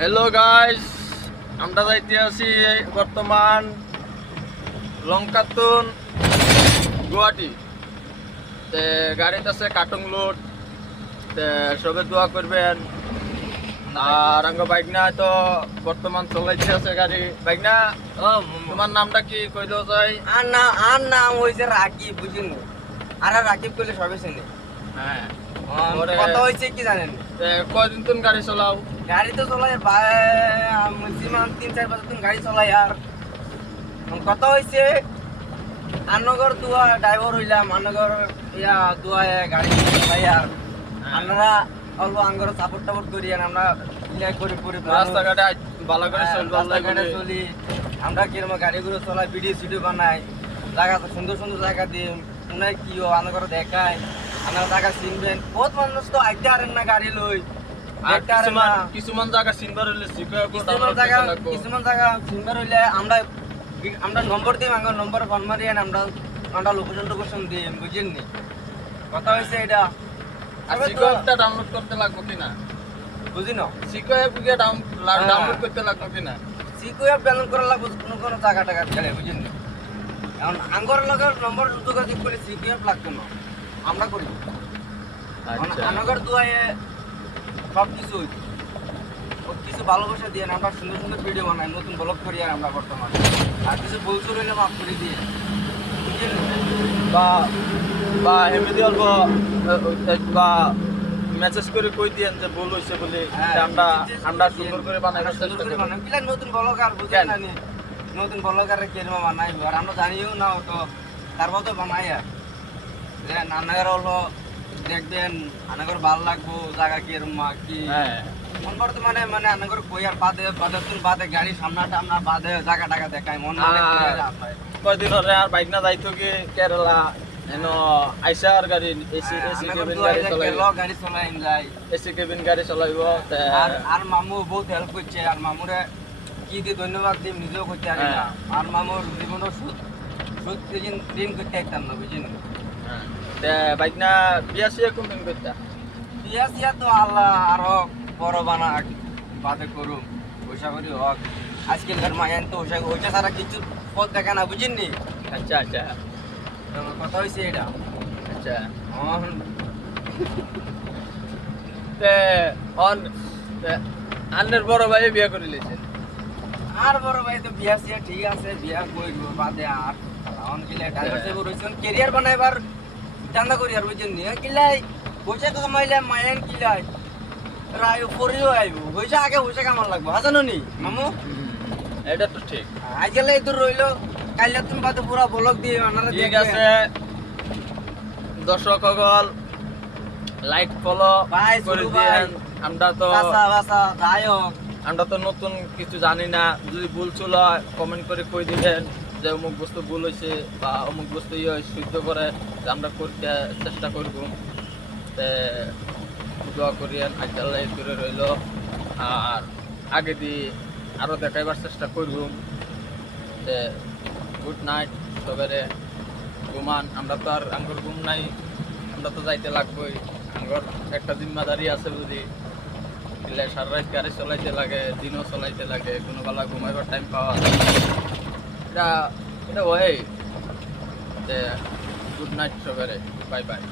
Hello guys, আমরা যাইতে আছি বর্তমান লঙ্কাতুন গুয়াহাটি। গাড়িতে আছে কাটুং লোড, সবে দোয়া করবেন। আর আঙ্গ বাইক না তো বর্তমান চলাইতে আছে গাড়ি। বাইক না তোমার নামটা কি কইল যাই? আর নাম হইছে রাকিব, বুঝিনি। আর রাকিব কইলে সবে চিনি। হ্যাঁ, কত হইছে কি জানেন? কয়দিন তুমি গাড়ি চলাও? গাড়ি তো চলাই ম্যাক্সিমাম 3-4 বছর তুমি গাড়ি চলাই। আর কত হইছে আনগর দুয়া ড্রাইভার হইলাম, আনগর ইয়া দুয়ায় গাড়ি চলাই। আর আমরা অল্প আঙ্গর সাপোর্ট টাপোর্ট করি, আর আমরা ইয়া করি করি রাস্তাঘাটে ভালো করে রাস্তাঘাটে চলি। আমরা কিরকম গাড়িগুলো চলাই, ভিডিও সিডিও বানাই, জায়গা সুন্দর সুন্দর জায়গা দিয়ে মনে কি আনগর দেখায়। আমরা জায়গা চিনবেন, বহুত মানুষ তো আইতে পারেন না গাড়ি লই। কিছুমান জায়গা চিনবার হইলে কিছুমান জায়গা চিনবার হইলে আমরা নম্বর দিই, আমার নম্বর ফোন মারি আমরা লোকেশন দিই, বুঝেননি? কথা হয়েছে এটা। সিকো অ্যাপটা ডাউনলোড করতে লাগবে কিনা বুঝি না? সিকো অ্যাপ গিয়ে ডাউনলোড করতে লাগবে কিনা? সিকো অ্যাপ ডাউনলোড করা লাগবে কোনো জায়গা টাকা গেলে, বুঝেননি? এখন আঙ্গর লগের নম্বর যোগাযোগ করে সিকো অ্যাপ লাগবে না, আমরা করি। আনগর দুয়ায় সব কিছু ভালোবাসা দিয়ে আমরা সুন্দর সুন্দর ভিডিও বানাই, নতুন ব্লগ করি। আর আমরা বর্তমানে আর কিছু বলছো রইলে মাফ করে দিয়ে বা এমনি অল্প বা মেসেজ করে কই দিয়েন যে ভুল হয়েছে বলে। আমরা সুন্দর করে বানাই, নতুন ব্লগ আর বুঝে না, নতুন ব্লগ আর কেরমা বানাই। আর আমরা জানিও না তো, তারপর তো বানাই। আর নানাগার হলো দেখবেন, আনাগর ভালো লাগবো জায়গা কেরমা কি। বর্তমানে আনাগর কই আর বাদে গাড়ি সামনা টামনা বাদে জায়গা টাকা দেখায় মন কয়দিন হরে আর বাইক না যাইতো কি কেরালা আইসা আর গাড়ি এসি কেবিন গাড়ি চলাই যায়, এসি কেবিন গাড়ি চলাইব। আর মামু বহুত হেল্প করছে। আর মামুরে কি দিয়ে ধন্যবাদ দিই নিজেও করতে পারি না। আর মামুর জীবনও সুদ দিন করতে একটাম না, বুঝিনি? বাইক না বিয়া সিয়া কোনদিন করতা? বিয়া সিয়া তো আল্লাহ আরো বড় বানা বাদে করুম, পয়সা করি হোক। আজকালকার মায়ান তো ওইটা ছাড়া কিছু পথ দেখা না, বুঝিনি? আচ্ছা আচ্ছা, কথা হয়েছে এটা। আচ্ছা, আন্নের বড় ভাই বিয়া করে লিছে। আর বড় ভাই তো বিয়া সিয়া ঠিক আছে, বিয়া করব বাদে। আর এখন কিলে ড্রাইভার সাহেব রইছেন ক্যারিয়ার বানাইবার চান্দা করি। আর বুঝেননি কিলাই পয়সা কামাইলে মায়ান কিলাই রায় পরেও আইব, পয়সা আগে পয়সা কামান লাগবো, হাজানো নি মামু? এটা তো ঠিক। আজকাল এই দূর রইলো, কাইলে তুমি বাদে পুরা ব্লগ দিয়ে আপনারা ঠিক আছে। দর্শক সকল লাইক ফলো করে দিয়েন। আমরা তো নতুন কিছু জানি না, যদি ভুল ছিল কমেন্ট করে কই দিবেন যে অমুক বস্তু ভুল হয়েছে বা অমুক বস্তু শুদ্ধ করে আমরা করতে চেষ্টা করব। দোয়া করিয়েন, আজকাল দূরে রইল। আর আগে দিয়ে আরও দেখাইবার চেষ্টা করব। গুড নাইট সবারে, ঘুমান। আমরা তো আর আঙ্গুর ঘুম নাই, আমরা তো যাইতে লাগবোই। আঙ্গুর একটা জিম্মাদারি আছে বুঝি, সারা রাত গাড়ি চলাইতে লাগে, দিনও চলাইতে লাগে, কোনো বেলা ঘুমাইবার টাইম পাওয়া এটা হয়। গুড নাইট সবারে, বাই বাই।